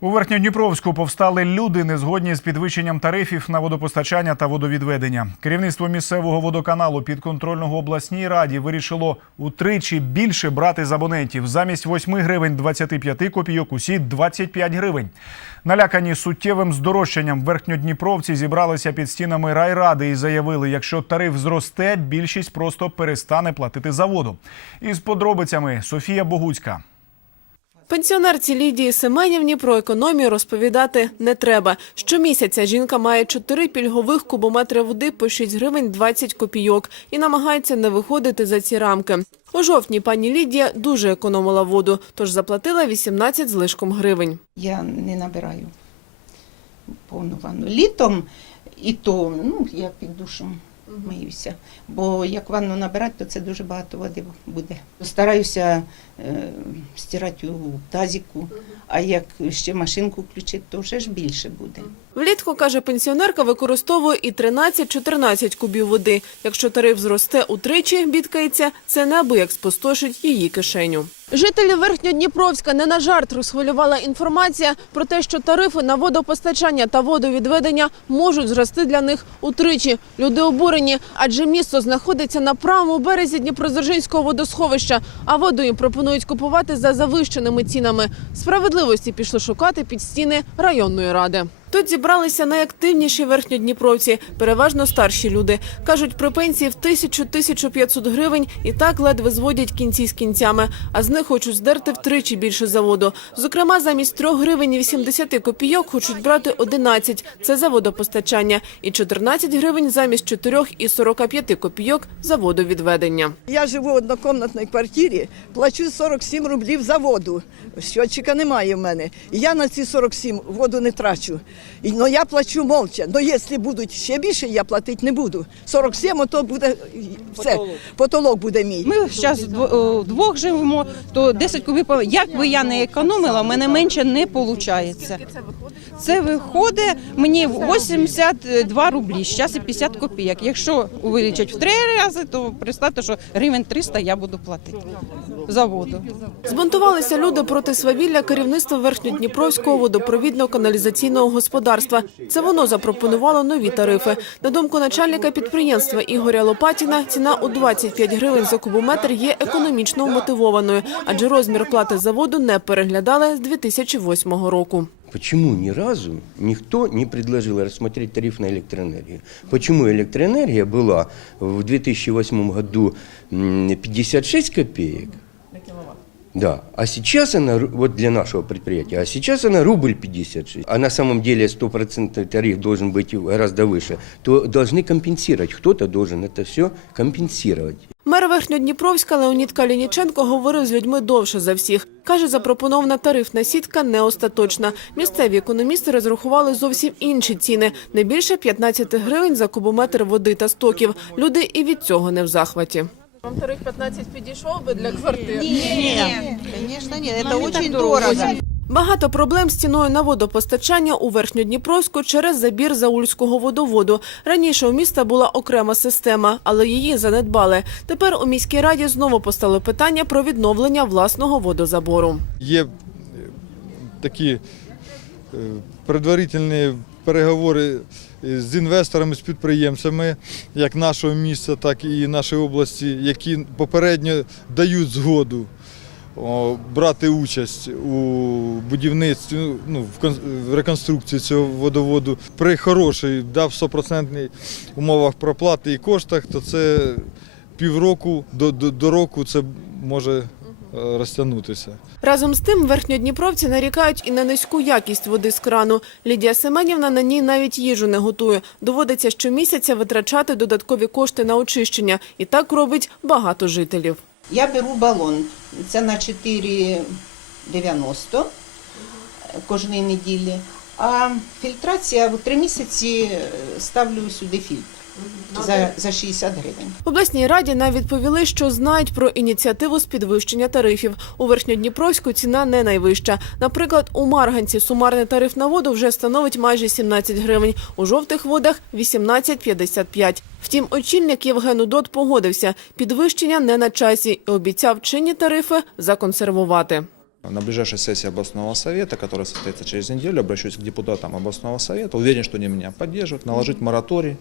У Верхньодніпровську повстали люди, не згодні з підвищенням тарифів на водопостачання та водовідведення. Керівництво місцевого водоканалу підконтрольного обласній раді вирішило утричі більше брати з абонентів. Замість 8 гривень 25 копійок усі 25 гривень. Налякані суттєвим здорожчанням верхньодніпровці зібралися під стінами райради і заявили, якщо тариф зросте, більшість просто перестане платити за воду. Із подробицями Софія Богуцька. Пенсіонерці Лідії Семенівні про економію розповідати не треба. Щомісяця жінка має чотири пільгових кубометри води по 6 гривень 20 копійок і намагається не виходити за ці рамки. У жовтні пані Лідія дуже економила воду, тож заплатила 18 з лишком гривень. Я не набираю повну ванну. Літом і то, ну, я під душем миюся. Бо як ванну набирати, то це дуже багато води буде. Стараюся е, стирати у тазіку, а як ще машинку включити, то вже ж більше буде. Влітку, каже пенсіонерка, використовує і 13-14 кубів води. Якщо тариф зросте утричі, бідкається, це неабияк спустошить її кишеню. Жителі Верхньодніпровська не на жарт розхвилювала інформація про те, що тарифи на водопостачання та водовідведення можуть зрости для них утричі. Люди обурені, адже місто знаходиться на правому березі Дніпродзержинського водосховища, а воду їм пропонують купувати за завищеними цінами. Справедливості пішли шукати під стіни районної ради. Тут зібралися найактивніші верхньодніпровці, переважно старші люди. Кажуть, при пенсії в 1000-1500 гривень і так ледве зводять кінці з кінцями, а з них хочуть здерти втричі більше заводу. Зокрема, замість 3 гривень і 80 копійок хочуть брати 11 – це за водопостачання, і 14 гривень замість 4 і 45 копійок за водовідведення. Я живу в однокомнатній квартирі, плачу 47 рублів за воду. Щотчика немає в мене. Я на ці 47 воду не трачу. І, ну, я плачу молча. Ну, якщо будуть ще більше, я платити не буду. 47, то буде все, потолок буде мій. Ми зараз вдвох живемо, то 10 кубів. Як би я не економила, в мене менше не виходить. Це виходить мені 82 рублі, зараз і 50 копійок. Якщо увеличать в три рази, то представте, що гривень 300 я буду платити за воду. Збунтувалися люди проти свавілля керівництва Верхньодніпровського водопровідно-каналізаційного господарства Це воно запропонувало нові тарифи. На думку начальника підприємства Ігоря Лопатіна, ціна у 25 гривень за кубометр є економічно мотивованою, адже розмір плати за воду не переглядали з 2008 року. Почему ни разу никто не предложил рассмотреть тариф на электроэнергию? Почему электроэнергия была в 2008 году м, 56 копеек? Да, а сейчас она, ру- вот для нашего предприятия, а сейчас она рубль 56. А на самом деле 100% тариф должен быть гораздо выше. То должны компенсировать, кто-то должен это все компенсировать. Мер Верхньодніпровська Леонід Калініченко говорив з людьми довше за всіх. Каже, запропонована тарифна сітка не остаточна. Місцеві економісти розрахували зовсім інші ціни – не більше 15 гривень за кубометр води та стоків. Люди і від цього не в захваті. Вам тариф 15 підійшов би для квартир? Конечно, нет, это очень дорого. Багато проблем з ціною на водопостачання у Верхньодніпровську через забір Заульського водоводу. Раніше у міста була окрема система, але її занедбали. Тепер у міській раді знову постало питання про відновлення власного водозабору. Є е, такі предварительні переговори е, з інвесторами, з підприємцями, як нашого міста, так і нашої області, які попередньо дають згоду брати участь у будівництві, ну, в реконструкції цього водоводу. При хорошій, дав 100% умовах проплати і коштах, то це півроку до, до, до року це може е, розтягнутися. Разом з тим верхньодніпровці нарікають і на низьку якість води з крану. Лідія Семенівна на ній навіть їжу не готує. Доводиться щомісяця витрачати додаткові кошти на очищення. І так робить багато жителів. Я беру балон, це на 4,90 кожної неділі. А фільтрація в три місяці е, ставлю сюди фільтр за, за 60 гривень. В обласній раді нам відповіли, що знають про ініціативу з підвищення тарифів. У Верхньодніпровську ціна не найвища. Наприклад, у Марганці сумарний тариф на воду вже становить майже 17 гривень, у жовтих водах – 18,55. Втім, очільник Євген Удот погодився – підвищення не на часі і обіцяв чинні тарифи законсервувати. На ближайшей сессии областного совета, которая состоится через неделю, обращусь к депутатам областного совета. Уверен, что они меня поддержат. Наложить мораторий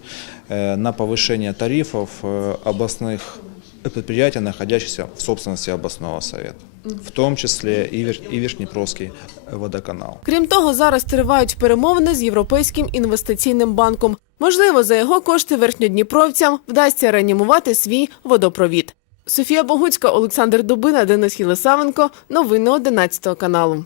э, на повышение тарифов э, областных предприятий, находящихся в собственности областного совета. В том числе и, Вер- и Верхнепровский водоканал. Крім того, зараз тривають перемовини з Європейським інвестиційним банком. Можливо, за його кошти верхньодніпровцям вдасться реанімувати свій водопровід. Софія Богуцька, Олександр Дубина, Денис Єлисавенко. Новини 11 каналу.